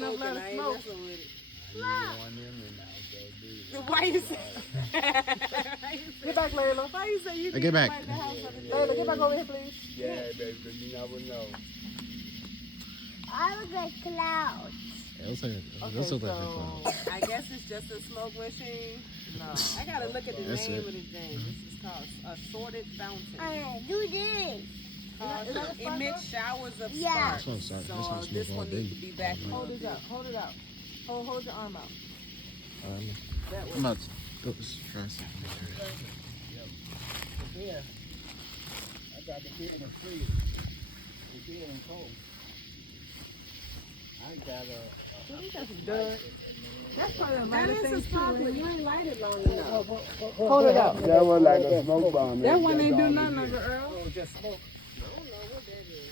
got enough let it smoke. Why you say? Get back, Layla. Why you say you Get back. Layla, get back over here, please. Yeah, baby, you never know. I look like clouds. I guess it's just a smoke machine. No, I gotta look at the name of the thing. This is called Assorted Fountain. Do this. Emits showers of Yeah. sparks. So this one needs to be back. Hold it out. Hold it out. Hold your arm out. I'm not stressing. Yeah. I got the beer in the freezer. The beer and cold. I got That's probably a That is a spark, but you ain't light it long enough. Hold it out. that was like a smoke bomb. That one ain't do nothing, Uncle Earl. Oh, just smoke. I don't know what that is.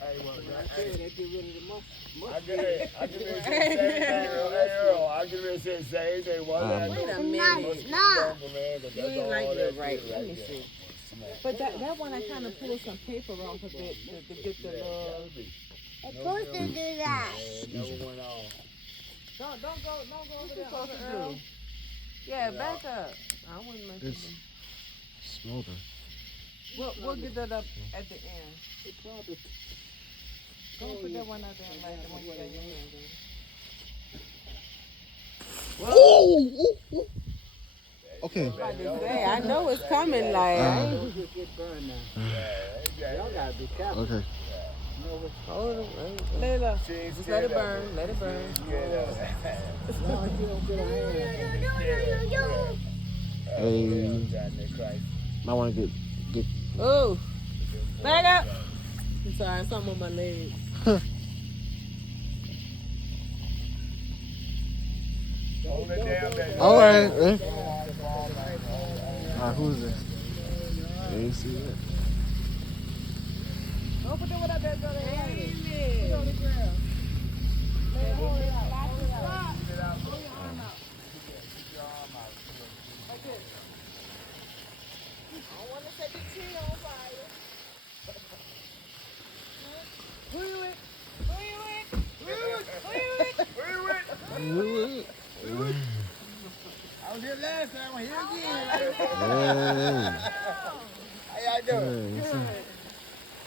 Hey, well, They get rid of the most. I get ready to say same thing. Hey, Earl, I get ready to say same thing. Wait a No, minute. it's not. You ain't like that right. Let me see. But that one I kind of pulled some paper off of it to get the It's supposed to do that. It never went on. Don't go over there. Supposed to do. Yeah, back up. I wouldn't let you. It's smoldering. We'll get that up at the end. It probably. Don't put that one out there and light the one you got in your hand. Okay. Say, I know it's coming. Like, Y'all gotta be careful. Okay. hold it. Layla, just let it burn. Let it burn. Hey, I want to get. Ooh, back up. I'm sorry, something on my legs. Hold it down, baby. All right. Who's this? Yeah, you see that? Don't put that one out there, brother. Put Amen. it on the ground. Hold it out. Hold it out. Hold your arm out. Like this. I don't want to set the tree on fire. Who you with? Who you with? Who you with? Who you with? I was here last time. I'm here again. Hey. How y'all doing?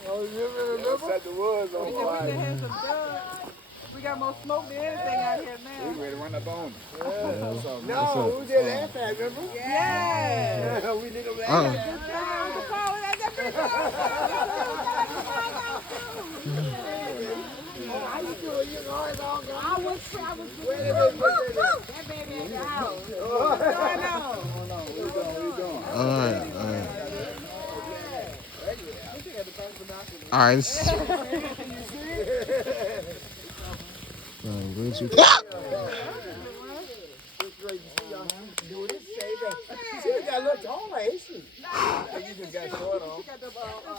Oh, you remember? Set the woods on We fire. done had some good. We got more smoke than anything out here now. We ready to run up on them. What's No, up? we was there last time, remember? Yeah. We did them last time. Uncle Paul, that's that big How you doing? You know, it's all gone. I was Wait a minute. that baby at the house. What's going on? What you doing? All right. All right. Where'd you? She got a little taller, ain't she? You just got short on.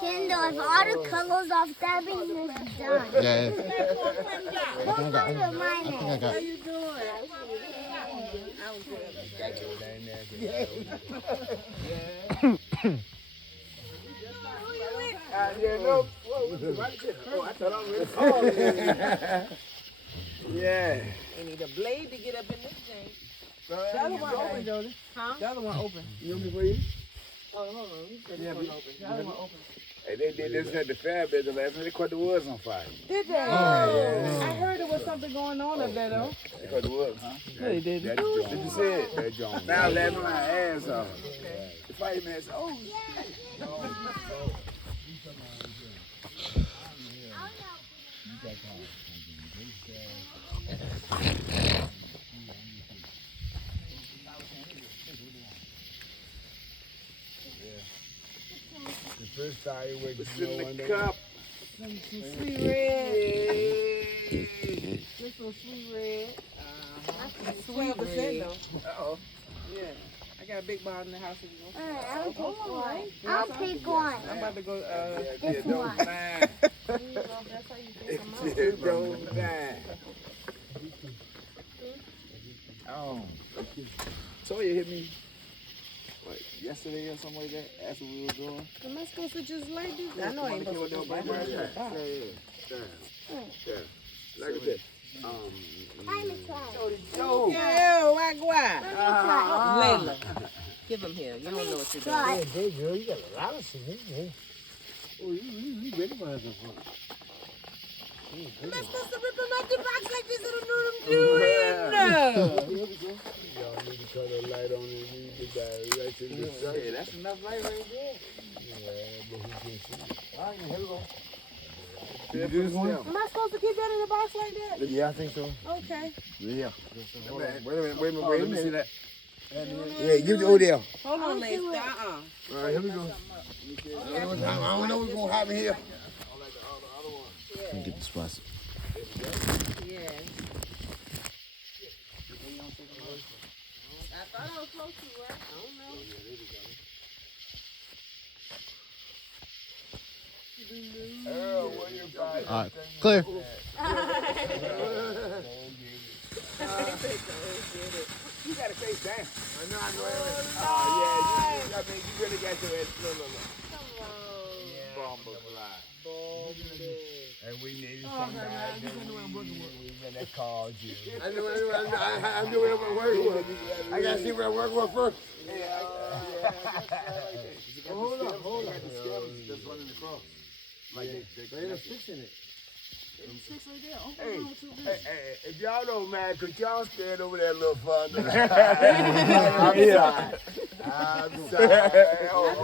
Kendall, if all the colors off that being is done. Yeah. Don't go to mine. I got. How you doing? Yeah, no. Oh, I thought I was calling. Yeah. I need a blade to get up in this thing. The other one open, Jody. Huh? The other one open. You want me for you? Oh, hold on. Yeah, The other one open. Hey, they did this at the fair business last night. They caught the woods on fire. Did they? yeah. I heard there was something going on up there, though. They caught the woods, huh? No, they didn't. Did you see it? That Jones. Now laughing my ass off. The fireman said, oh, the first time you wake up in the cup. Some sweet red. Just some sweet red. Sweet 12% though. Uh-oh. Yeah. I got a big bottle in the house if you want. I'll pick one. I'll pick one. I'm about to go, This one. that's how you pick them out. Don't die. Oh. Toya hit me, what, yesterday or something like that, after we were doing. Am I supposed to just lay this? I know I ain't supposed to. Like I said. Let me try. Joe. Yo, why? Let Layla, give him here. You don't know what you're doing. try. Hey, girl, you got a lot of cement, man. Oh, you ready for that? Am I supposed to rip him out the box like this? I don't know what I'm doing. No. Y'all need to cut a light on and read the directions. Yeah, that's enough light right there. Yeah, but who can see it? All right, here we go. You do this one? Am I supposed to keep that in the box like that? Yeah, I think so. Okay. Yeah. Hold on. Wait a minute. Let me see that. Yeah, give it to Odell. Hold on, Lace. All right, here we go. I don't know what's going to happen here. Let me get the spots. Yeah. I thought I was supposed to, right? I don't know. Earl, what you got? All right, clear. You gotta face down. I know. Oh, yeah. I mean, you really got your head. No. Come on. Bomber fly. And we needed somebody. We gonna call you. I know where I'm working. I gotta see where I'm working with first. Hold on. The scales that's running across. Like they're fixing it. Hey, if y'all don't mind, could y'all stand over there a little further? I'm sorry. I'm sorry. Y'all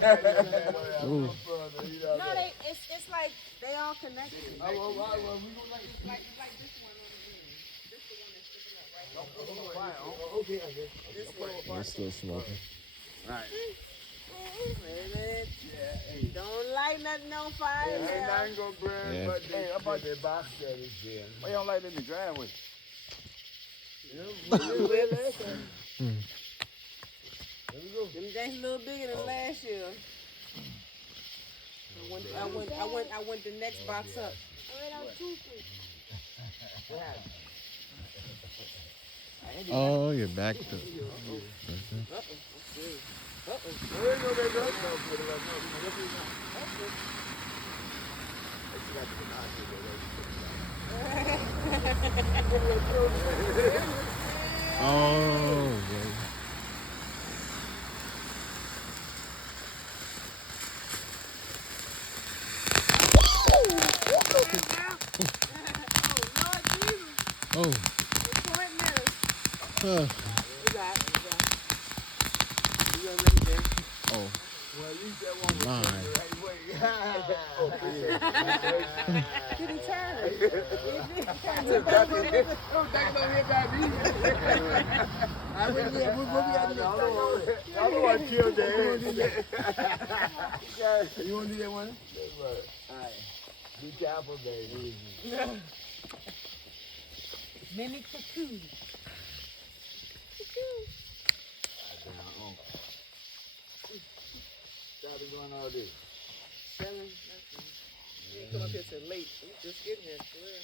stand there a little further. You know No, that. it's like they all connected. Well, we gonna It's like this one over here. This the one that's sticking up right here. okay, I guess. This one. It's still smoking. Wait a minute. Don't light nothing on fire Ain't now. nothing gonna burn, Yeah. but the box that is there. Why you don't like it in the driveway? Them things a little bigger than last year. I went the next box up. Oh, you're back to. Oh, yeah. Oh. Oh. Oh. My. Did he turn? I'm gonna kill the You wanna do that one? Alright. Be careful, baby. Mimic cocoon. Stop it going all day. 7. You come up here till late. We just getting here for real.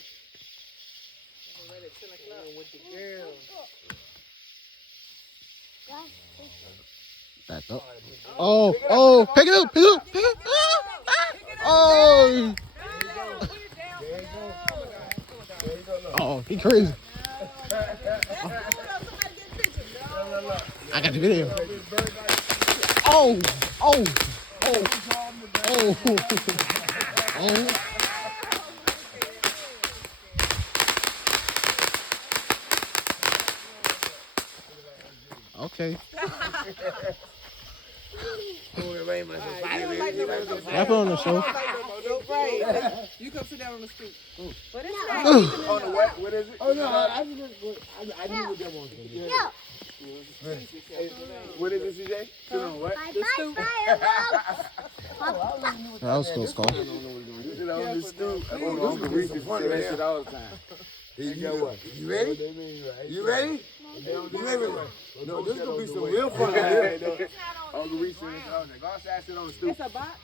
I'm right at 10 o'clock with the girl. Back up. Oh, pick it up, pick it up, pick it up. Oh. Oh, he crazy. I got the video. Oh. Okay. I put on the show. Right. You come sit down on the stoop. But it's not On the what? What is it? Oh no, I knew what that was. Yo. What is it, CJ? Sit on what? That was close call. Sit on the stoop. Uncle Reese is funny that shit all the time. You ready? You ready? No, this is gonna be some real fun. Uncle Reese in his house. Go outside, sit on the stoop. It's a box.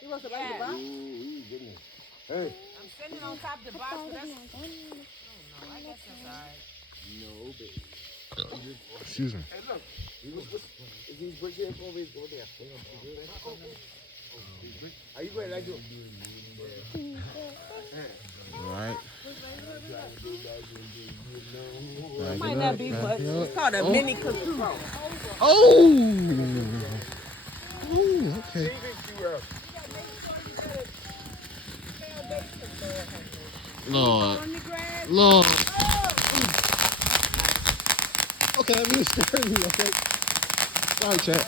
You want to buy the box? Hey. I'm sitting on top of the box, but that's... Oh, no, I guess that's all right. No, baby. Excuse me. Hey, look. Is these bricks here? Go there. Are you ready? Like stubby, but it's called a mini cocoon. Oh! Ooh, okay. Lord. Lord. Okay, let me start you, okay? Sorry, chat.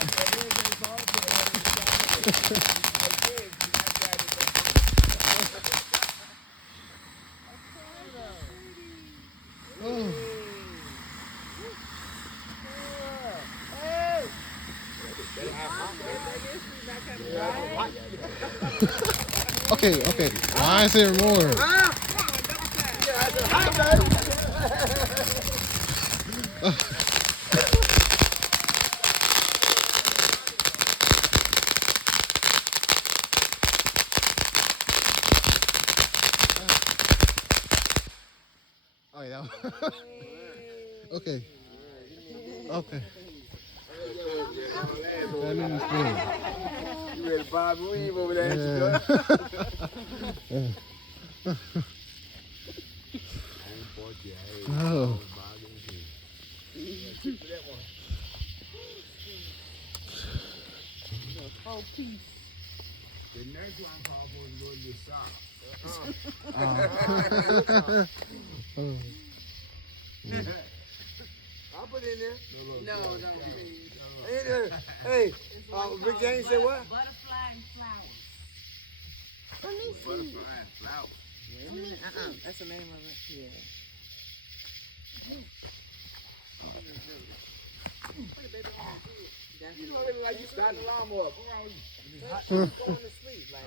Oh. Okay. Why is there more? Oh, yeah. Okay. That means good. You ready to Bob Weave over there? Yeah. Oh. The next one called for to go to your sock. I'll put it in there. No, don't. Hey, Big James said what? Butterfly and flowers. Let me see. Butterfly and flowers. That's the name of it. Yeah. You know, it's like you starting the lawnmower. Going to sleep. Like,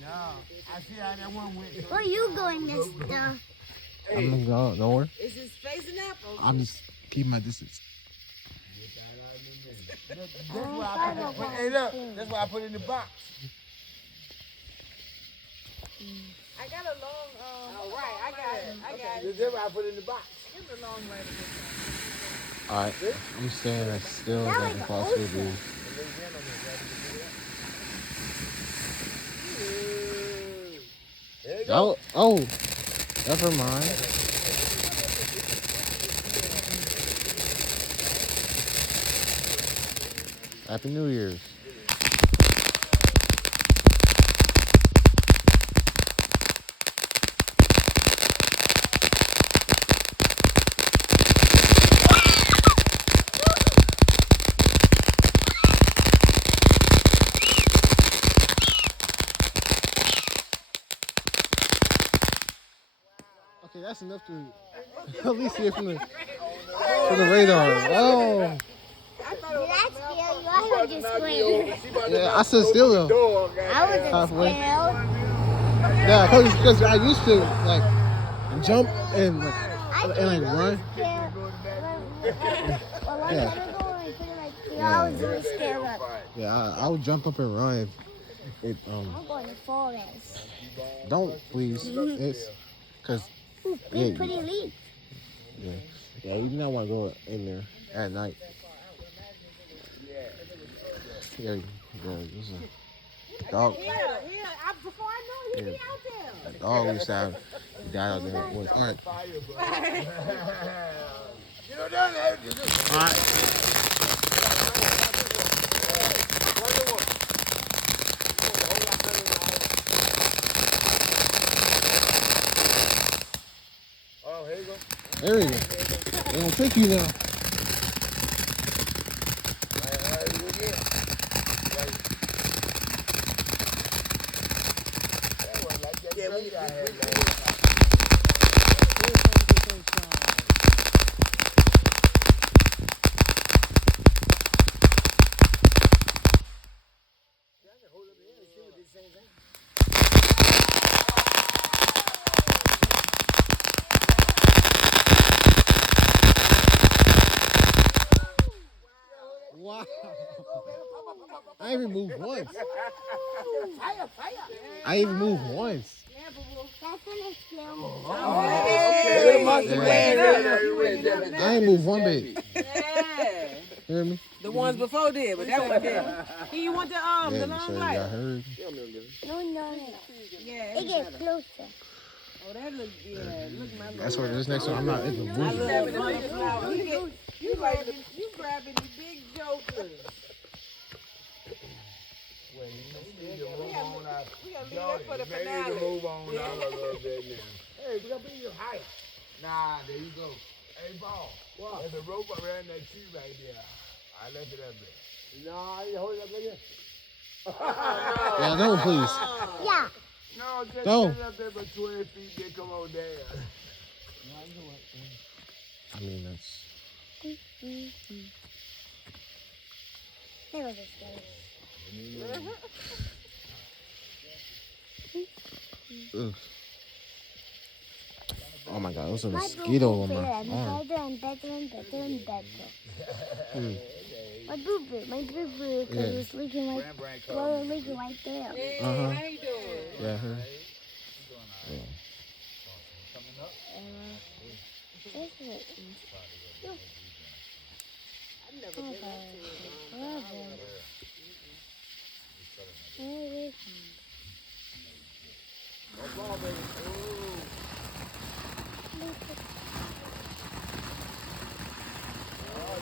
No, I see how that one went. Where you going this stuff? I'm going nowhere. is this facing up? Or I'm just keeping my distance. That's why I put it. Hey, look, that's why I put it in the box. I got a long, right, I got it. That's why I put it in the box. Give it a long light. Alright, I'm saying I still doesn't possibly be. There you go. Oh, never mind. Happy New Year's. Okay, that's enough to at least see it from the radar. Oh. Did I scare you? I heard you scream. Yeah, I stood still though. I wasn't Halfway. scared. Yeah, because I used to like jump and run. Scared. Well, like, Yeah. I was going to like, I was Yeah. really scared of. Yeah, I would jump up and run. It I'm going to forest. don't please. It's because Ooh, big pretty leaf. yeah, you do not want to go in there at night. Yeah, this is a dog. Before I know it, he be out there. A dog we used to have. He died out there. All right. You know that? All right. Oh, here you go. There we go. They're gonna trick you now. Yeah, we got it. Wow. I ain't even moved once. I ain't even moved once. That's when it's scary. I ain't moved one bit. Yeah. Hear me? The ones before did, but that one did. Here, you want the Yeah, long so light? y'all heard. No. Yeah. It gets closer. Oh, that look good. Look, my little. That's what it is next time. I'm not even I moving. love it. You grabbing the big jokers. Well, you need to We move gotta on out. leave that for the Maybe you finale. can move on out a little bit now. Hey, we gotta be your height. Nah, there you go. Hey, Paul. What? There's a rope around that tree right there. I left it up there. No, I ain't hold it up there. Yeah, no, please. Yeah. No, just Don't. set it up there for 20 feet, then come on down. I mean, that's. They were just good. Ugh. Oh my God, there's a My mosquito on my boo-boo arm. better and better and better and better. My boo-boo, because it's leaking right, water leaking right there. Hey, Uh-huh. how you doing? Yeah, her. This is it. I've never been up to it.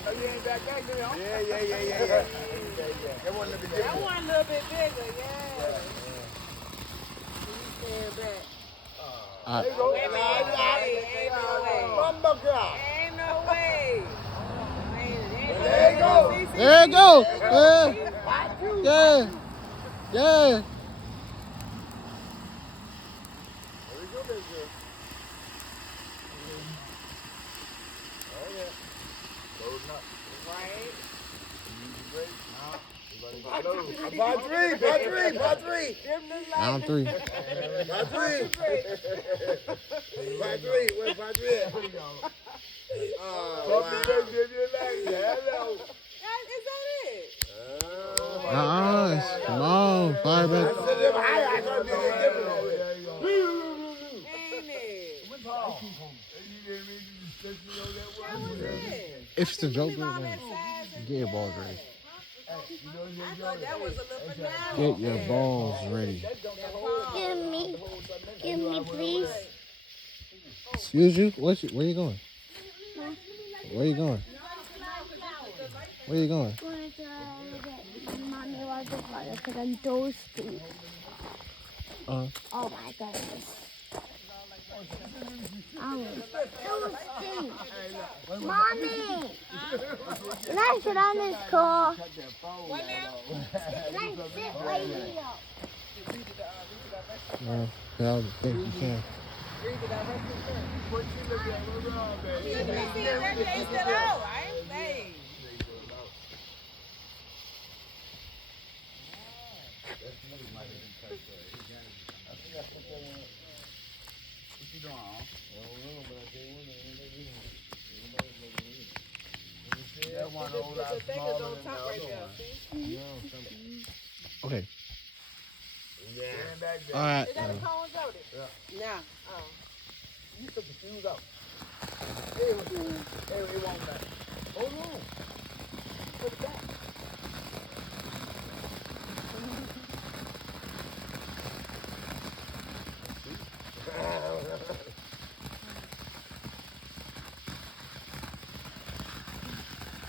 Oh, you ain't back there, you know? Yeah. That one a little bit That different. one a little bit bigger, yeah. You stand back. There you go. Ain't no way. Ain't no way. There you go. There you go. Yeah. Yeah. Part three. Round 3. Part three. Where's part three at? Hello. Is that it? Come on. Fire back. Ain't it? That was it. If it's a joke, Leave all that size and get your balls ready. I thought that was a little banana. Get your balls ready. Give me, please. Excuse you? Where you going? Where you going? Where you going? I'm going to get mommy water bottle because I'm thirsty. Oh my goodness. I'm thirsty. Mommy! Can I sit on this car? Can I sit right here? I don't think you can. You can see that they still out. I ain't saying. The fingers on top right there, see? Okay. Yeah. All right. Is that a cone, Jody? Yeah. Nah. Oh. You took the fuse out. Hey, it won't back. Hold on. Put it back.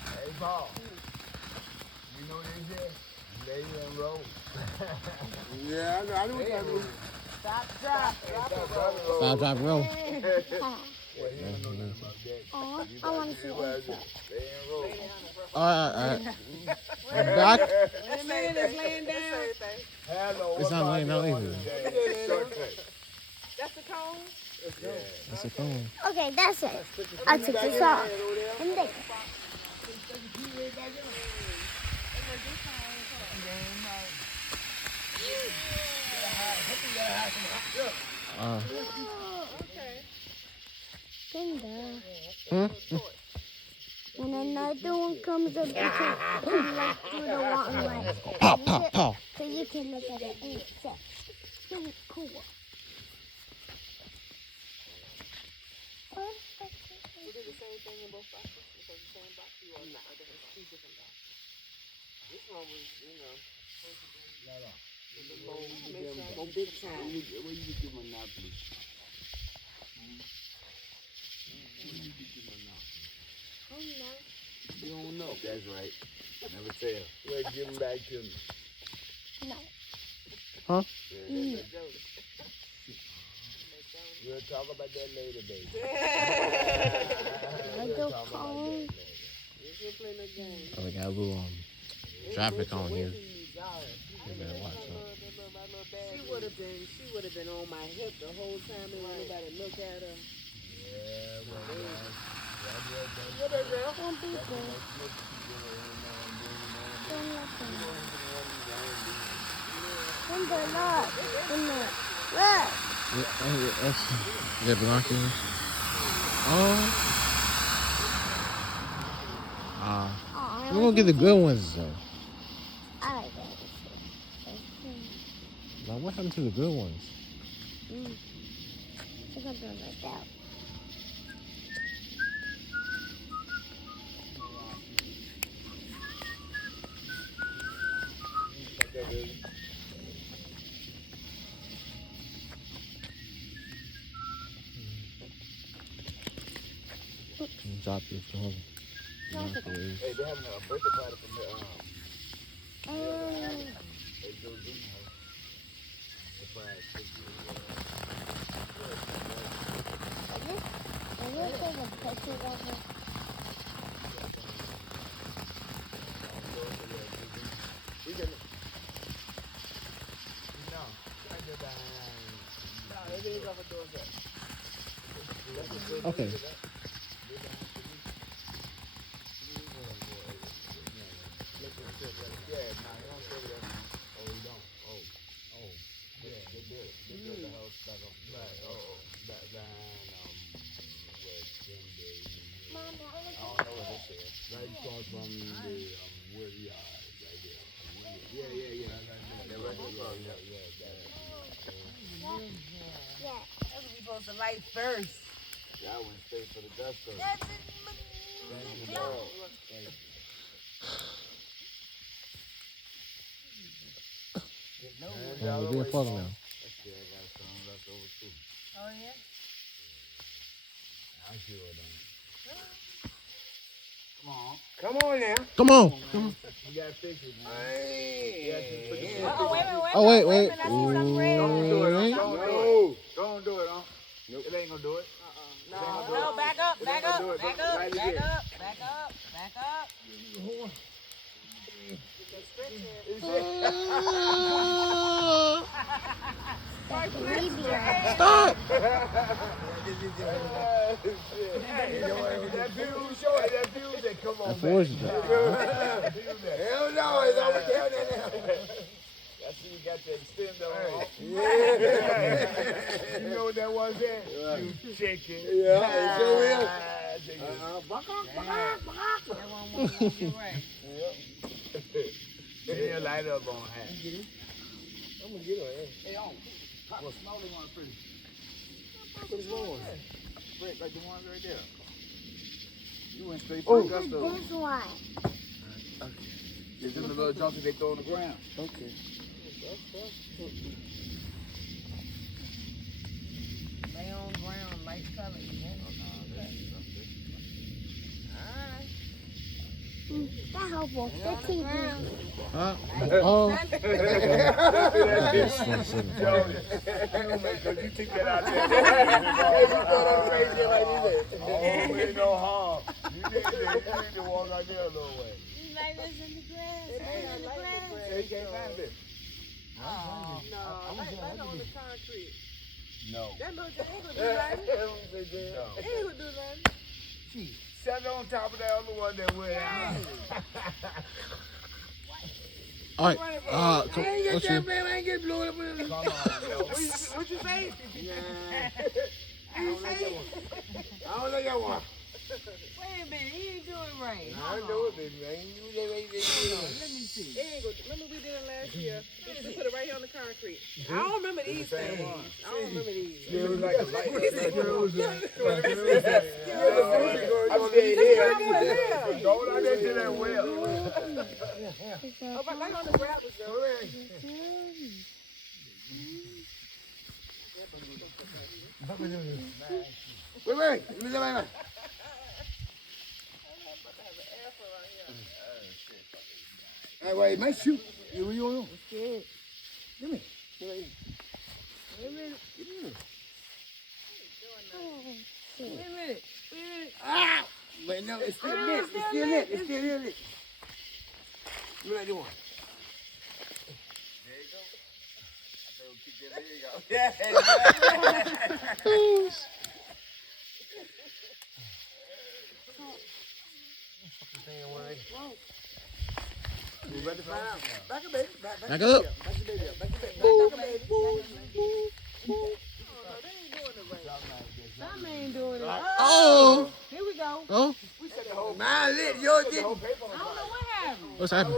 Hey, Paul. You know what they said? Lay and roll. Yeah, I know what that means. Stop, drop. Stop, drop, roll. Oh, I want to see it. All right. Back. Wait a minute, it's laying down. It's not laying down either. That's the cone? That's a phone. Okay, that's it. I took this off. And there. Okay. When another one comes up, you can like do the one way. Pow. So you can look at it and it's so cool. We did the same thing in both boxes? Because the same box you all got, or there's two different boxes? This one was, the low big time. Where you get Monopoly? That's right. Never tell. Well, give him back to me. No. Huh? Yeah, we'll talk about that later, baby. I We'll don't talk about call. that later. We'll play no game. Oh, we got a little traffic on here. You better watch out. She would have been on my hip the whole time and nobody look at her. Yeah, well, What is that? Don't be good. Don't let them. Don't do not. Don't let. Look. Yeah, binoculars. Oh. We're gonna get the good ones though. I like that. Now, what happened to the good ones? They're gonna do it like that. Drop this to him. Hey, they're having a birthday party from the hey, Joe Jr. Surprise. I just take a picture of it. we can. No, it is off a doorstep. Okay. Supposed to light first. Y'all went straight for the gusto. That's it. We'll be a plug now. I got some left over too. Oh yeah. I sure don't. Come on. Come on now. Come on. You got pictures, man. Oh wait a minute. Oh, wait. I see some red. Don't do it, Wait. huh? Don't do it, huh? Nope. It ain't gonna do it. No, back up. It ain't gonna do it. Right here. Back up. Stop. That fuse, show it. That fuse, that come on, That force is Hell no, it's over there now. I see you got the extender on. Yeah. You know what that was there? You chicken. Yeah, it sure is. Yeah, light up on hat. I'm gonna get her. Hey, on. Pop a smaller one for you. Put a small one. Straight like the ones right there. You went straight for the gusto. This one. It's in the little junk that they throw on the ground. Okay. Lay on ground, light color. That helpful. The TV. Huh? Oh. Because you took that out there. Ain't no harm. You need to walk out there a little way. Light us in the grass. Hey, you can't find it. No, light on the concrete. No. That little jay ain't gonna do nothing. Ain't gonna do nothing. Set it on top of that other one that went out. All right. I ain't get What's that, your... man. I ain't get blown up in the... Come on, what you say? I don't like that one. I don't like that one. Wait a minute, he ain't doing right. I know it, baby, man. You Let me see. It ain't gonna, remember we did it last year? We put it right here on the concrete. I don't remember these things. I don't remember these. it was like a light. I'm staying here. Go out there to that well. Oh, but right on the gravel, though. Wait. Let me see my man. Hey, wait, make shoot. What you want? I'm scared. Give me. Wait a minute. Give me. Wait a minute. Ah! Wait, no, it's still lit. It's still lit. It's still lit. What I doing? There you go. I think we'll keep that leg out. Yeah. You ready to find out? Back up, baby. Back Back up. Back the baby up. Back the baby. Back the baby. Something ain't doing it. Oh. Here we go. Oh. Mine lit. Yours didn't. I don't know what happened. What's happening?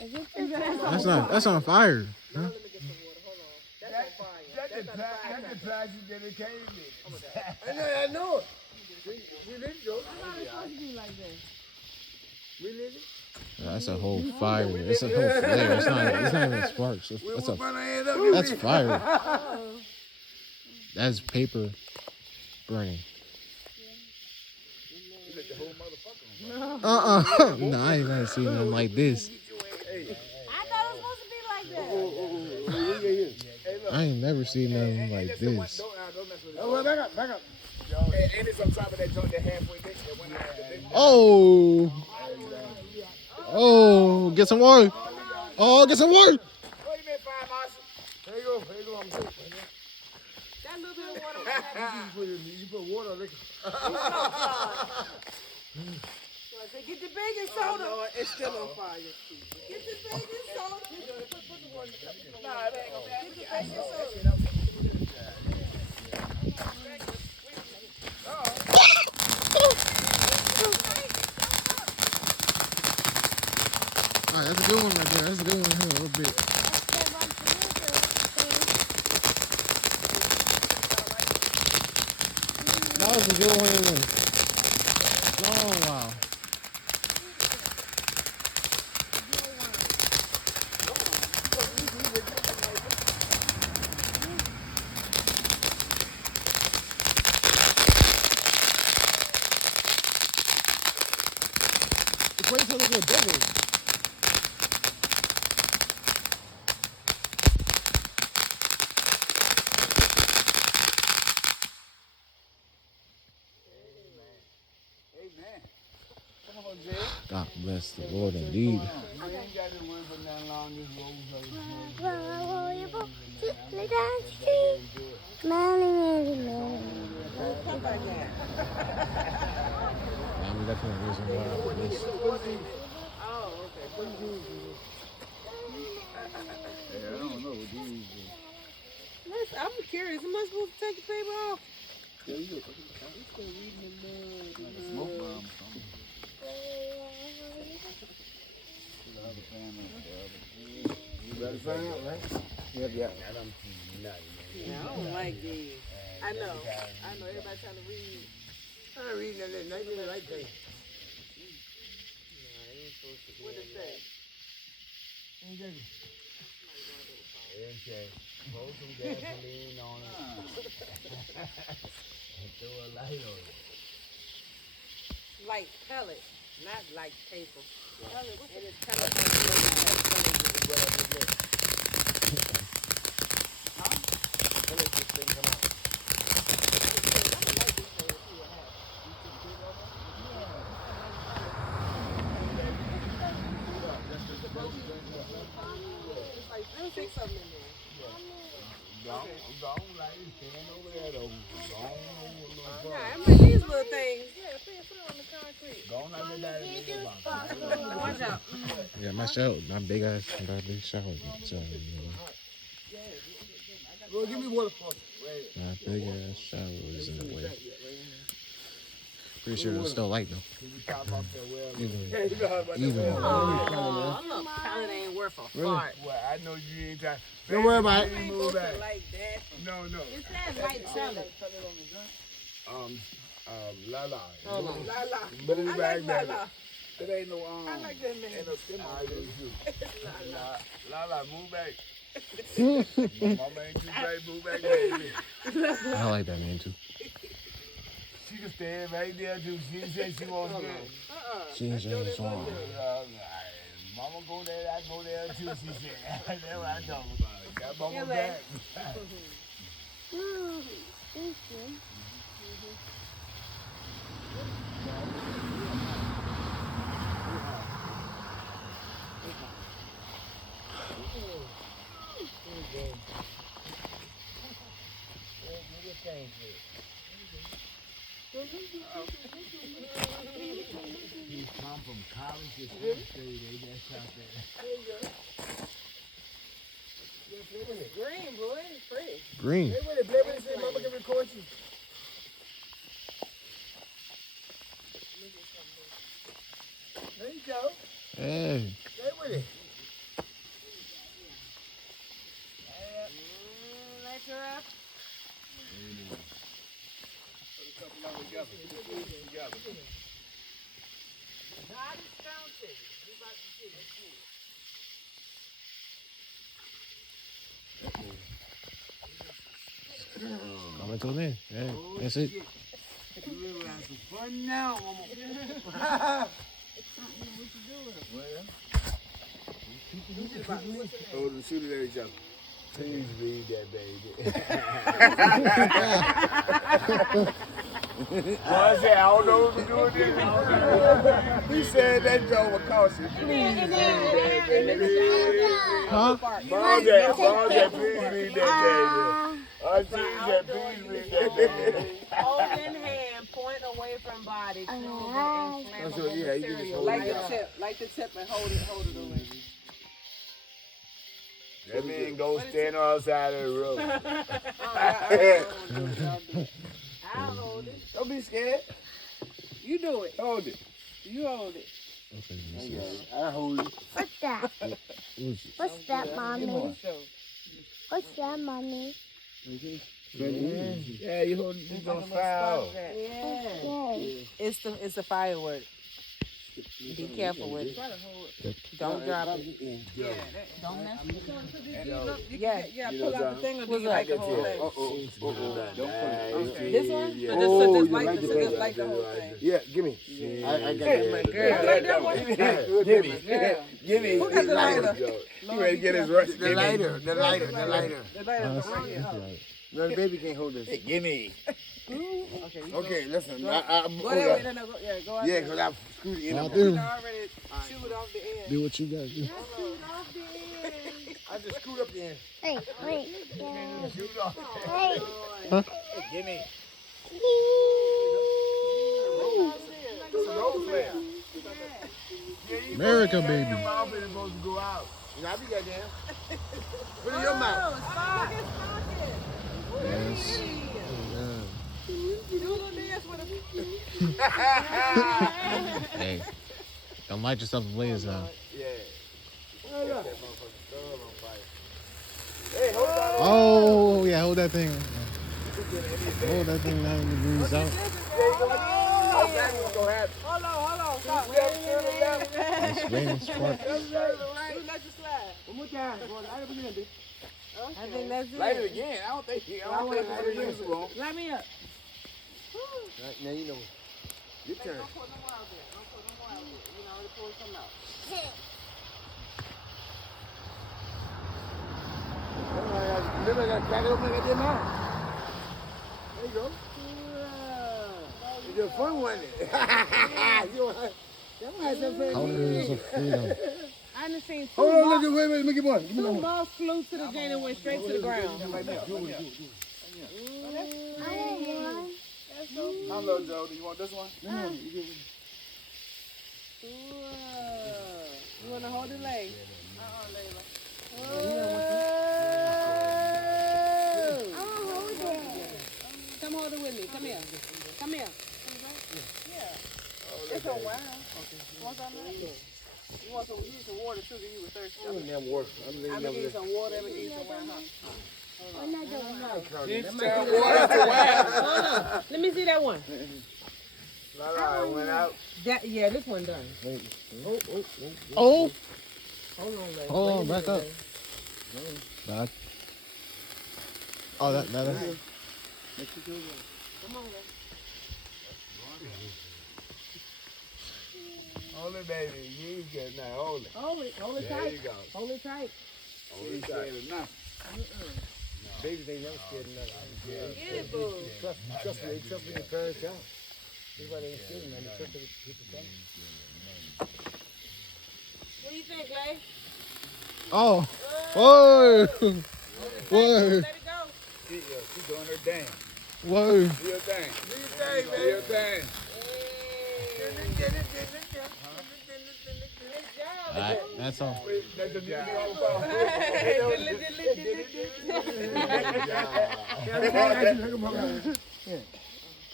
Is it the That's on fire. Huh? That's the plastic that it came in. I know it. We lit it, though. It's supposed to be like that. We lit it. That's a whole fire. It's a whole flare. It's not even sparks. That's fire. That's paper burning. No, I ain't never seen nothing like this. I thought it was supposed to be like that. I ain't never seen nothing like this. Oh, back up, back up. And it's on top of that joint that halfway there. That went out the big. Oh. Oh, get some water. Oh, get some water. What do you mean, fire marshal? There you go. There you go. I'm safe. That little bit of water was happening. You put water on it. I said, get the baking soda. Oh, Lord, it's still on fire. Get the baking soda. Put the water in the cup. No, it ain't gonna be. Get the baking soda. All right, that's a good one right there. That's a good one here. A little bit. That was a good one. Oh, wow. It's waiting till they get bigger. God bless the Lord indeed. I'm definitely using water for this. Oh, okay. I don't know what these I'm curious. Am I supposed to take the paper off? smoke bomb or something. You better find out, right? Yep. Yeah, I don't like these. I know. Everybody trying to read. I ain't reading that. Not even like that. What it say? Okay. Pour some gasoline on it. And throw a light on it. Like pellet, not like paper. Pellet, and it's pellet. Let me take something in there. These little things. Yeah, put it on the concrete. Watch out. Yeah, my big shower. Well, give me water for My big ass shower is in the way. Pretty sure it's still light though. Even Oh, look, pellet ain't worth a fart. Well, I know you ain't trying. Don't worry about it. Ain't supposed to like that. No. It's that light pellet. Lala. Hold on. But it's I back like there. Lala. It ain't no I like that name. Ain't no skin on it. Lala, move back. Mama ain't too bright, move back, baby. I like that name too. She can stand right there too. She said she wants to. She ain't saying it's wrong. Mama go there, I go there too. She said, that's what I talk about. Got mama back. Thank you. He come from college to school. They just out there. Green, boy. It's pretty. Green. Play with it, say mama can record you. There you go. Hey. Play with it. Let her up. Put a couple of them together. God is counting. We about to see. Let's see. Come until then. Yeah, that's it. You really have some fun now, mama. Oh, the shoot it at each other. Please read that, baby. Boy, I said, I don't know who's doing this. He said that joke would cost you. Please read that, baby. Huh? Please read that, baby. Please read that, baby. Holding hand, point away from body. Inflammable material. Like the tip and hold it away. That man go stand outside of the road. I'll hold it. Don't be scared. You do it. Hold it. You hold it. I hold it. What's that? What's that, mommy? What's that, mommy? Yeah, you hold it. You gonna foul. Yeah. Okay. It's a firework. Be careful with it. Don't drop it. Don't mess with it. Yeah, pull out the thing or do you like the whole thing? This one? So just like the whole thing. Yeah, give me. I got You like that one? Give me. Who got the lighter? You ready to get his rush? The lighter. Oh, right here. No, the baby can't hold this. Hey, give me. Okay, listen. Go there, go out Yeah, there. because I screwed it in. I'll the do. You already chewed off the end. Do what you got to do. I just screwed up the end. Hey, wait. Shoot off. Hey. Huh? Hey, give me. It's a rose flare. America, baby. Your mouth is supposed to go out. You know, I be goddamn. Put it in your mouth. Yes. Hey, don't light yourself ablaze now. Yeah. Hey, hold on. Oh, yeah, hold that thing. Hold that thing 90 degrees out. Hold on. Stop. It's raining spark. Let you slide. One more time. I think that's it. Light it again. I don't think it's useful. Light me up. Now you know. Your turn. Don't put no more out there. You know, to pull some out. Remember, I got to crack it open like I did mine. There you go. It's a fun one. Colors of freedom. I done seen two Hold on, wait, let me get one. two moths flew to the gate and went straight to the ground. I want one. How low, Joe? Do you want this one? You want to hold the leg? Layla. I want to hold it. Come hold it with me. Come here. Yeah. It's a while. Okay. You want some of that? You need some water too, you were thirsty. I'm going to work. I'm going to give you some water. I'm going to give you some wine. Another one. Let me see that one. Lala went out. Yeah, this one done. Oh! Hold on, Ray. Hold on, back up. Back. Oh, that. Come on, Ray. Hold it, baby. You ain't getting that. Hold it. Hold it There tight. you go. Hold it tight. Hold it tight. Babies ain't never scared of nothing. Get it, boo. Trust me, their parents out. Everybody ain't scared of nothing. They trust their parents. What do you think, Clay? Oh. Whoa. Whoa. Let it go. She's doing her thing. Whoa. Do your thing. Do your thing, baby. Do your thing. All right, that's all. That's the music all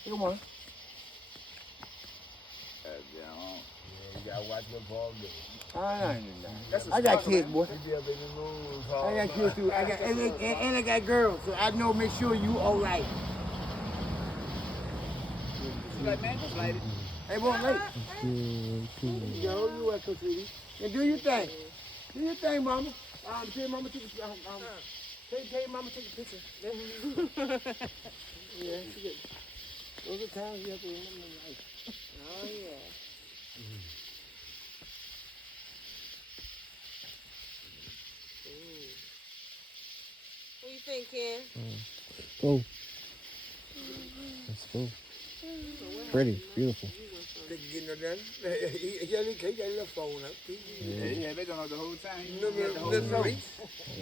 Come on. You gotta watch the ball game. I got kids, boy. You be up in the mood. I got kids too. I got and I got girls, so I know make sure you all right. She's like, man, just light it. Hey, boy, late. Yo, you welcome, sweetie. And do your thing. Do your thing, mama. Tell mama take a tell mama take a picture. Yeah, she good. Those are times you have to remember in life. Oh, yeah. What do you think, Ken? Go. Let's go. Pretty, beautiful. They get no done. He got a little phone up. Yeah, they gonna know the whole time. You know the whole show.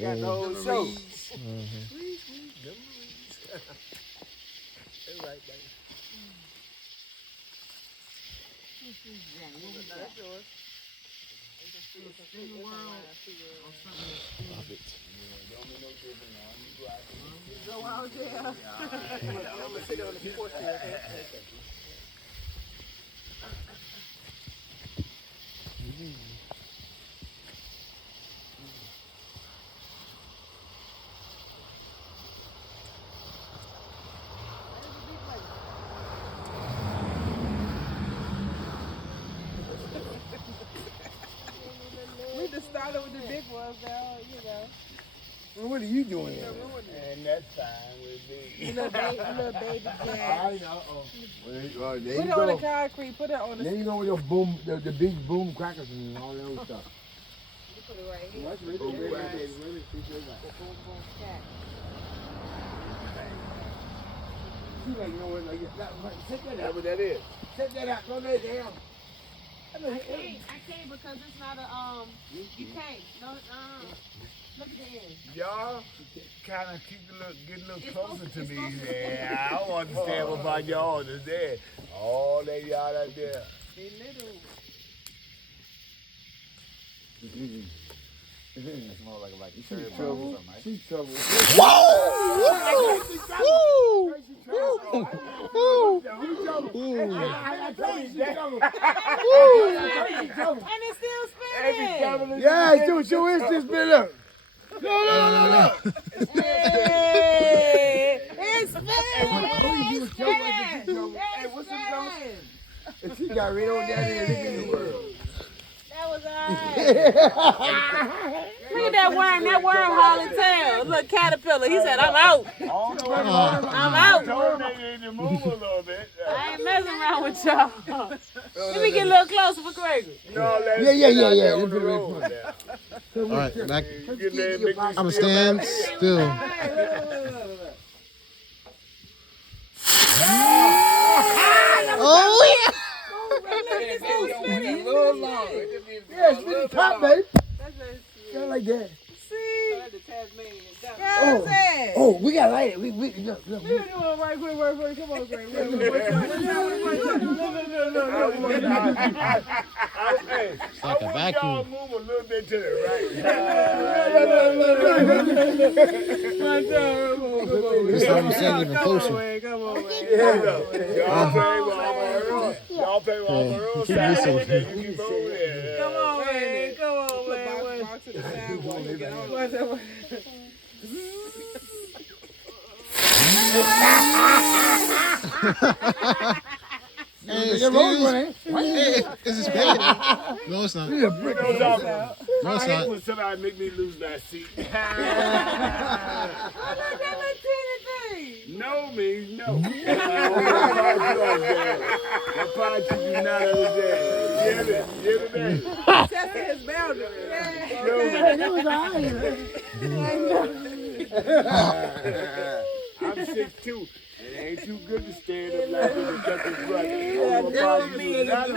Got the whole show. That's right, baby. That's yours. Stop it. Go out there. I'm gonna sit on the porch here, okay? We just started with the big ones now, you know. Well, what are you doing here? And that's fine with me. You little baby Jack. I know. Well, there Put you it on the go. concrete. Put it on the. Then you go with your boom, the big boom crackers and all that other stuff. You put it right here. What's really Boom, good? boom, Really, boom. really, she's good. Boom, boom, cat. She like, you know what, like, set that That's out. what that is. Set that out. Don't lay it down. I can't because it's not a you can't. No, look at the end. Y'all kind of get a little It's closer supposed- to it's me. supposed to- Yeah, I don't understand what about y'all understand. All that y'all out there. They little. It's more like you sure you're trouble or something, right? She's trouble. And it's still spinning. Yeah, show is this bit up. No. Hey, it's spinning. It's spinning. Hey, what's this song? And she got right on down there looking at the world. That was alright. Look at that worm. That worm hauling tail. Look, caterpillar. He said, I'm out. I'm out. Told they need to move a little bit. I ain't messing around with y'all. Let me get a little closer for Gregory. No, let's Yeah. get out there Let's on the put it road right now. All right, back. You get there and make me I'm feel stand like this. still. Oh yeah. A little longer. It just needs to be Yeah, a spin little the bit top, longer. babe. Kind like that. See? Oh, oh, we got to light it. We look. You do it right quick. Come on, Greg. Hey, It's like a y'all vacuum. move a little bit to the right. This time you said even closer. Come on, man. Y'all play with all the rules. Keep listening. You keep over there. Come on, man. Come on, man. Box to the sidewalk. You get on What's that? Hey, Steve. Hey, this is bad. No, it's not. No, it's I hate not. when somebody make me lose my seat. Oh, look, that little teeny thing. No, means no. My part you do not understand. Get it? Testing his boundaries. That was all right. I'm 6'2", and it ain't too good to stand up like this and cut this brother. That was me. Not No.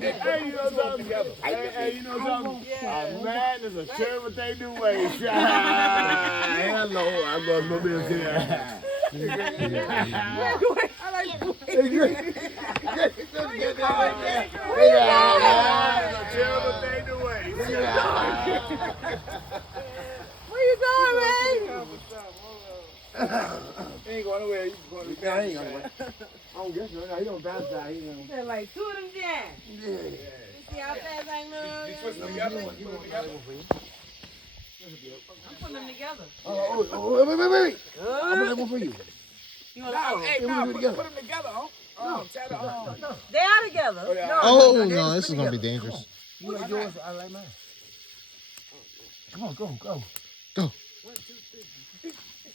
understand. Hey, you know something? Hey, you know something? A man is a terrible thing to waste. Hello, I'm going to be here. I like the way It's a terrible thing to waste. Where you going, man? He ain't going nowhere. He's going to I ain't gonna wait. I don't guess so. No, he don't bounce out. He don't. They're like two of them jams. Yeah. You see how fast I move? You twist them together? I'm putting them together. Wait. I'm gonna let one for you. You want No, to hey, Put no, them put together. them together, huh? Oh, tie them on. They are together. Oh no, this is gonna be dangerous. You like yours, I like mine. Come on, go.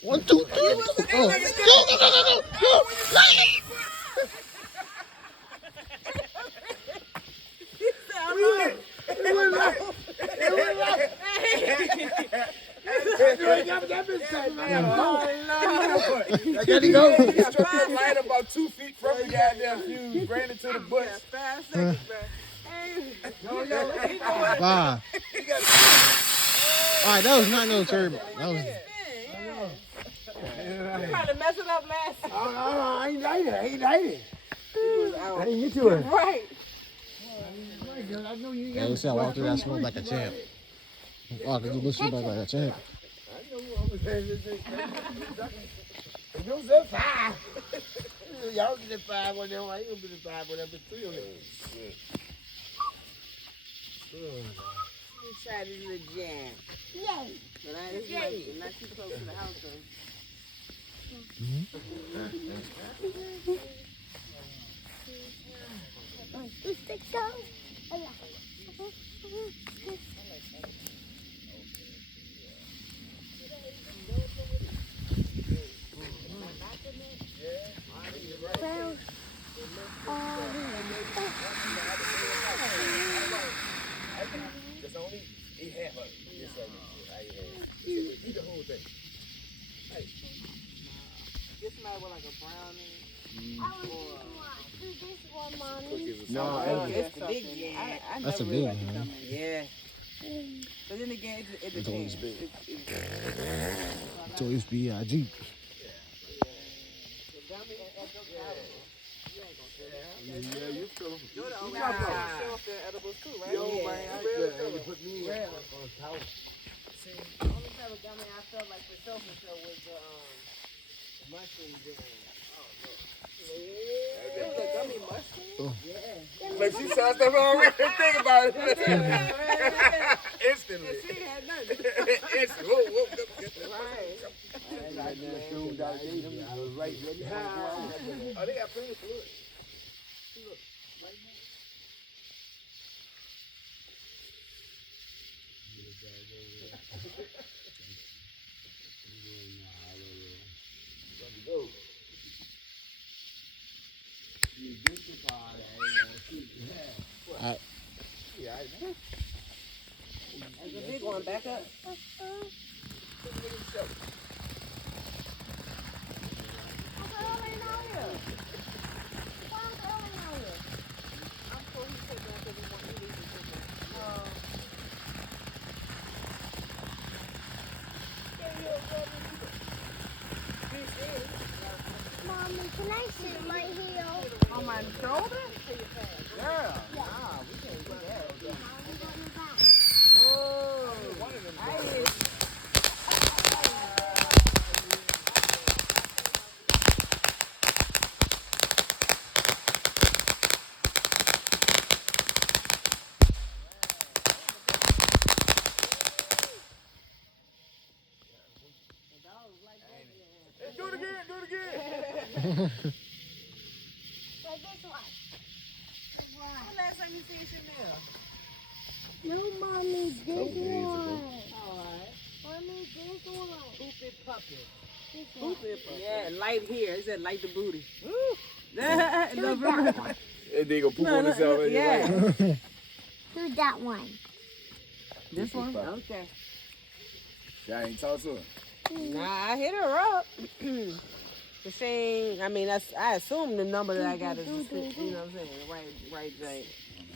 1, 2, 3. Go. I gotta go. He's trying to light about 2 feet from the goddamn fuse, ran into the bush. 5 seconds, man. Bye. All right, that was not no turbo. That was. You trying to mess it up last time. I ain't light it. I didn't get to it. Right. I know you Yeah, you see I walked through that smoke like a champ. Walk through this shit like a champ. You said 5. Y'all get the 5 on them. I ain't gonna be the 5 on them, but 3 on them. Let me try this little jam. Yay. But it's not too close to the house, though. Two sticks down. This might look like a brownie. No, It's the big jam. That's a big one. Huh? Yeah. But then again, it depends. It's always B.I.G. Yeah, you feel them. You're the only one that show off their edibles too, right? Yo, man, I put me in on top. The only type of gummy I felt like for sure was the mushroom jam. It was a gummy mushroom? Yeah. Like she saw stuff already. Think about it. Instantly. She had nothing. Instantly. Whoa. Right. Oh, they got plenty of fluid. There's a big one. Back up. Mommy, can I sit right here? On my shoulder? Girl, nah, we can't do that. Oh, I Do it again. Like Like this one. This one. When last time you seen Chanel? No, mommy, this one. Alright. Mommy, this one. Poopy puppy. This one. Yeah, light here. It said light the booty. Woo. Do that one. And they gonna poop on themselves. Yeah. Do that one. This one? Okay. Y'all ain't talk to her. Nah, I hit her up. The thing, I mean, I assume the number that I got is, you know what I'm saying, right date.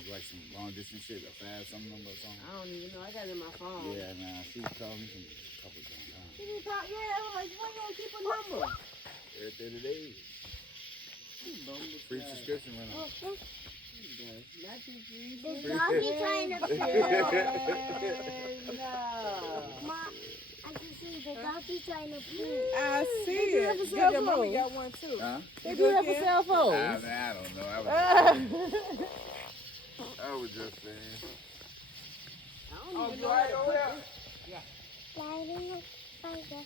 Like some long distance shit, a fast some number or something. I don't even know. I got it in my phone. Yeah, nah, she called me some couple times. She didn't call. Yeah, I was like, why you don't keep a number? Every 30 days. Free subscription right now. Not too free. The doggy trying to pee. No. Mom, I can see the doggy trying to pee. I see They do it. have a Good, cell your mommy phone. got one too. Huh? They do have a cell phone. I don't know. I was just saying. I don't even know how to put this. Sliding the spider.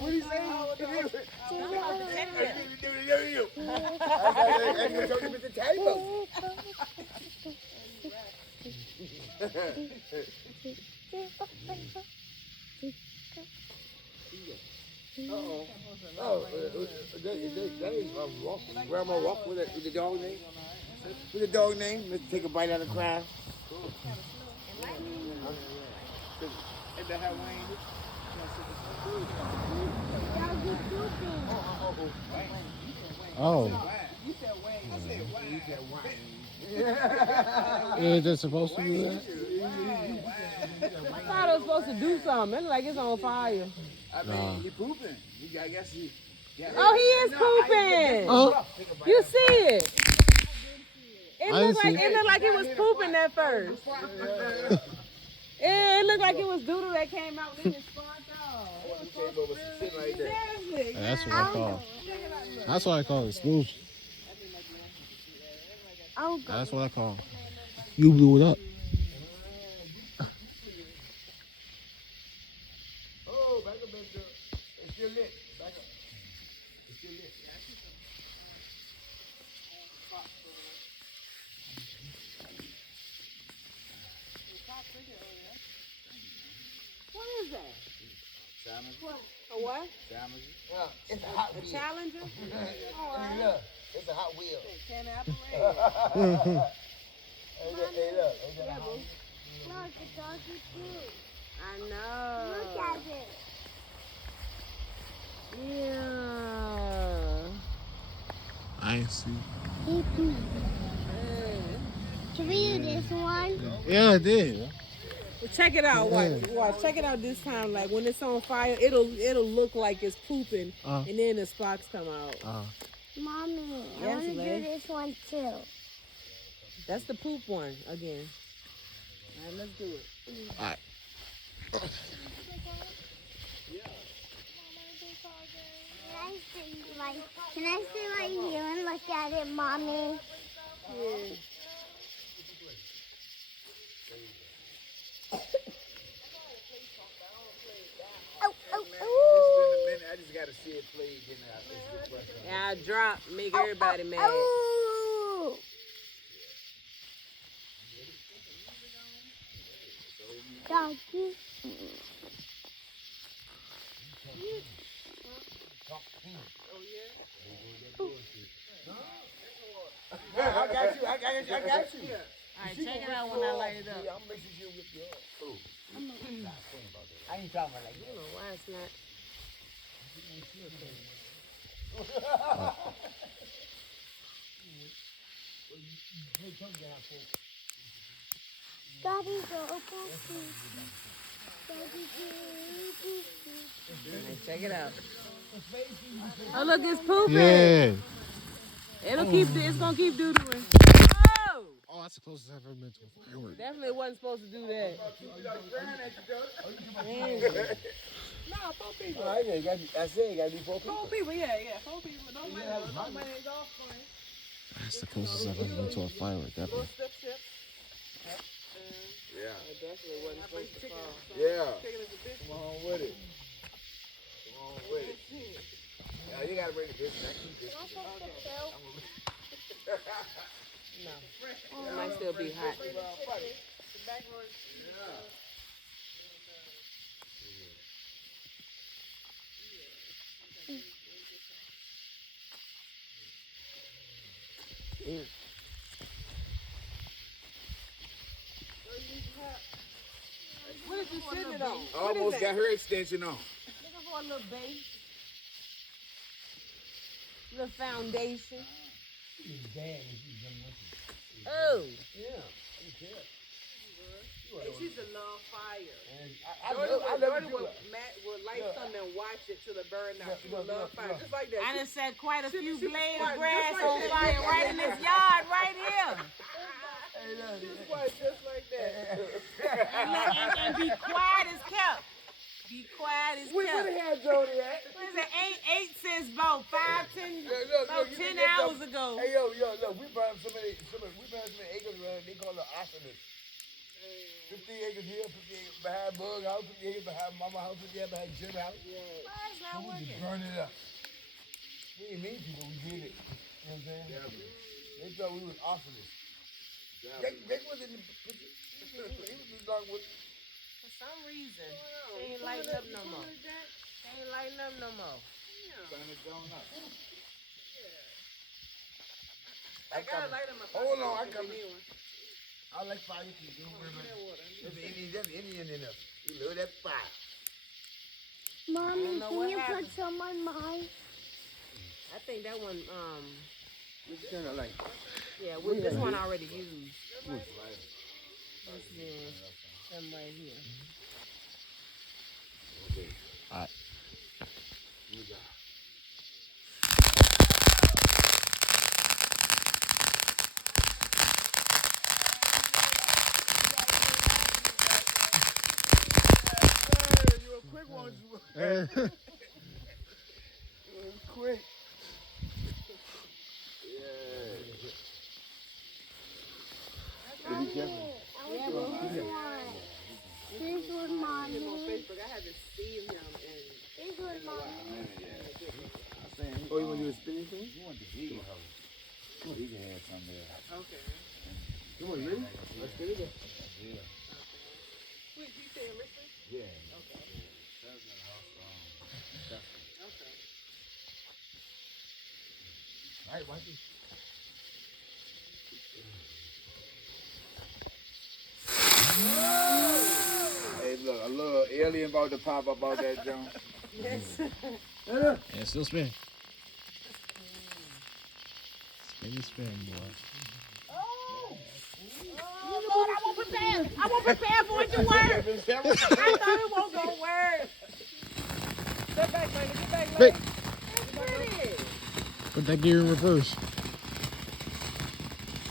What do you say? Grandma walk with the dog name? With the dog name? Let's take a bite out of the crowd. Ain't that how Wayne is? Doggy pooping. Oh. You said Wayne. I said Wayne. Yeah, they're supposed to do that? I thought it was supposed to do something. It's like it's on fire. I mean, he pooping. I guess he. Oh, he is pooping. Oh. You see it? It I looked didn't like see it looked like it was pooping at first. It looked like it was doodle that came out and it sparked off. Seriously. That's what I call. That's what I call it. Smooth. Oh, That's what I call. You blew it up. Oh, back up, back up. It's still lit. Back up. It's still lit. What is that? Challenger. A what? Challenger. Yeah, it's a hot A wheel. Challenger? Hey, look. It's a hot wheel. Can I Hey, look. Hey, look. look, the doggy poo. I know. Look at it. Yeah. I ain't see. He pooped. Can we do this one? Yeah, I did. Well, check it out. Watch. Check it out this time. Like when it's on fire, it'll look like it's pooping, and then the sparks come out. Mommy, I Yes, want to do Lay. this one too. That's the poop one again. All right, let's do it. All right. Can I stay right here and look at it, Mommy? Yeah. Oh, oh, It's oh. been a minute. I just gotta see it play again. Yeah, I drop, make everybody mad. Oh. Doggy. Yeah, I got you. All right, check it out when I light it up. I'm making sure you whip your food. I ain't talking like you know why it's not. Daddy, go poopy. Daddy, go Right, check it out. Oh look, it's pooping. Yeah. It's gonna keep doodling. Oh! Oh, that's the closest I've ever been to a firework. Definitely wasn't supposed to do that. Nah, 4 people. I said it got to be 4 people. 4 people, yeah. 4 people. No money is off for it. That's the closest I've ever been to a firework. That Little big. step, step. Yeah. It definitely wasn't supposed to fall. Yeah. Chicken is a bitch. Come on with it. Come on with it. might bring the business back. No. It might still be hot. What did you sit it on? Almost got her extension on. Looking for a little base. Little foundation. Oh. Yeah. She used to love fire. I Jordan would light something and watch it till it burned out. She would love fire. Just like that. I done set quite a few she blades was of grass just on like fire that. right in this yard right here. She was quiet just like that. And be quiet as kept. Be quiet as Where kept. the hell Jody at? What is it? Ain't since about 10 hours ago. Hey, yo, look, we burned so many acres around, they call it arsonist. 50 acres here, 50 acres behind Bug House, 50 acres behind Mama House, 50 acres behind Jim House. Why is not We working? just burned it up. We didn't mean people, we did it. You know what I'm saying? They thought we was arsonists. They was in the picture. He was just like with. For some reason, they ain't lighting up no more. They ain't lighting up no more. I got a light in my pocket. Hold on, I if come they need in. one. I like fire too. Don't worry about it. There's Indian in us. We love that fire. Mommy, know can what you happened. put some on mine? I think that one, Which kind of like? yeah, this one already used. This is some right here. Alright. You a quick one. Quick. Mommy, I want this one. This was On mommy. Facebook, I had to see him and This was mommy. Oh, you want to do a spinning thing? You want the vegan house. Vegan had some there. okay. Come on, really? Let's get it. Wait, you saying Richmond? Yeah. Okay. That's in the house. Okay. All right, watch it. Hey, look, a little alien about to pop up out that junk. Yeah, still spin. Spin, boy. Lord, I won't prepare for it to work. I thought it won't go work. Step back, man. Get back, Wait. lady. Put that gear in reverse.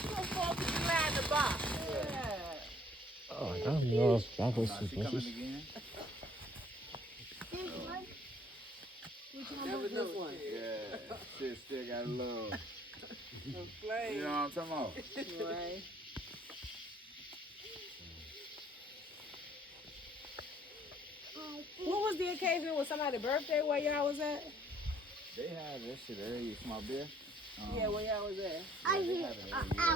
You gonna fall to the line the box. Oh, I don't know if that was She coming supposed to. again? This one. That was this one. Yeah. Shit still got a little. The flame. You know what I'm talking about? Right. What was the occasion? Was somebody's birthday where y'all was at? They had that shit early. Small beer. Yeah, where y'all was at. I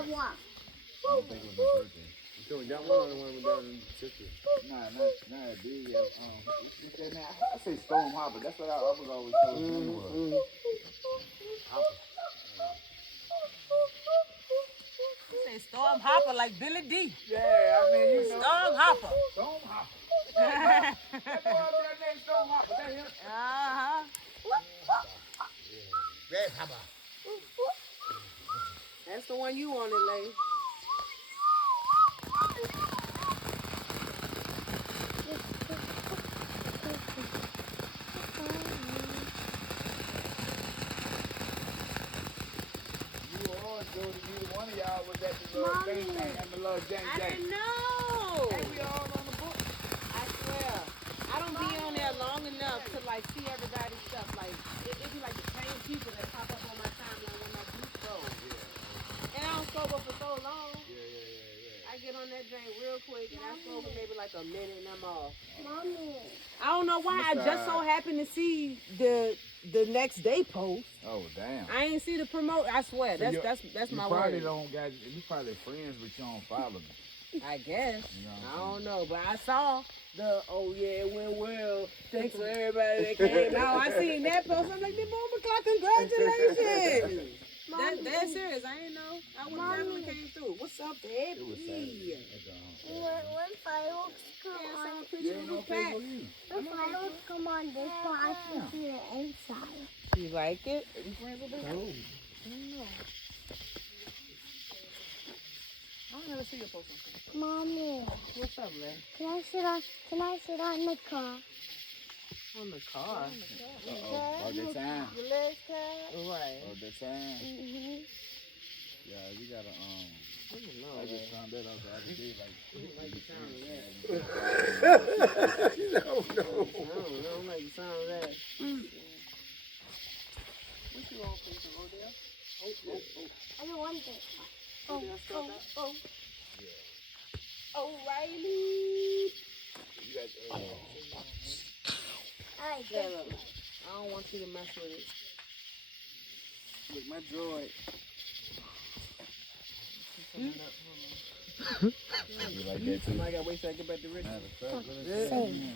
want. I don't think it was my birthday. So we got one on the one down in Sister. Nah, not a big. You said, man, I say Storm Hopper. That's what I was always told you was. You say Storm Hopper like Billy D. Yeah, I mean, you know. Storm Hopper. Storm Hopper. That boy out there named Storm Hopper. That him? Uh-huh. Grasshopper. That's the one you wanted, lady. One of y'all was at the little thing and the little jank I jank. didn't know. And we all on the book. I swear. I don't be on there long enough to like see everybody's stuff. Like it be like the same people that pop up on my timeline when I do scroll. And I don't scroll for so long. I get on that drink real quick and I scroll for maybe like a minute and I'm off. Mommy. I don't know why. I just so happened to see the the next day post. Oh damn. I ain't see the promote. I swear, So that's you my probably word. don't got. You probably friends, but you don't follow me. I guess. You know what I I'm don't know, but I saw the it went well. Thanks for everybody that came. Now I seen that post. I'm like, the Bomber Clock, congratulations. That's serious. I ain't know. I would definitely came through. What's up, babe? It was Saturday. When fireworks come Yeah, I on, saw a picture of Luke Pack. when fireworks come on this one, I can see the inside. You like it? Hey, we friends with them? I don't know. I don't ever see your post on Facebook. Mommy, What's up, man? can I sit on the car? On the car. All the time. The legs car? Right. All the time. Mm-hmm. Yeah, we gotta I don't know. I just found that out the other day. Like, I don't like the sound of that. No. I don't like the sound of that. What you on Facebook, Odell? Oh. I don't want this. Odell stuck up. Oh. Yeah. O'Reilly. you got I like Yeah, this. look. I don't want you to mess with it. With my droid. you like that too? I gotta wait till I get back to Richmond. Same.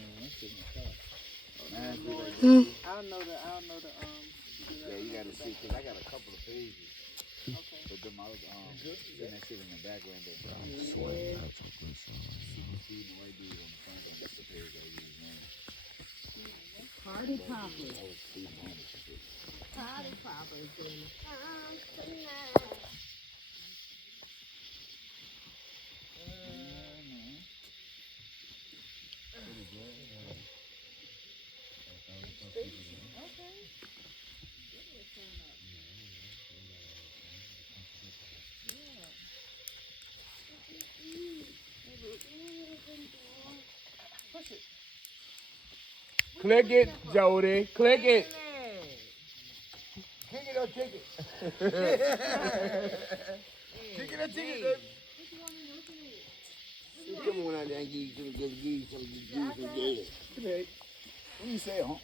I'll know the Yeah, you gotta see, cause I got a couple of pages. Okay. But them I was seeing that shit in the background. That Sweating. That's a good song. feeding the white dude on the front. That's the page I use, man. Party Popper. I was feeding him with shit. Party Popper. Tonight. Click it, Jody. Click it. Kick it or kick it. Kick it or kick it, baby. Come on out there and give you some gas. What you say, huh?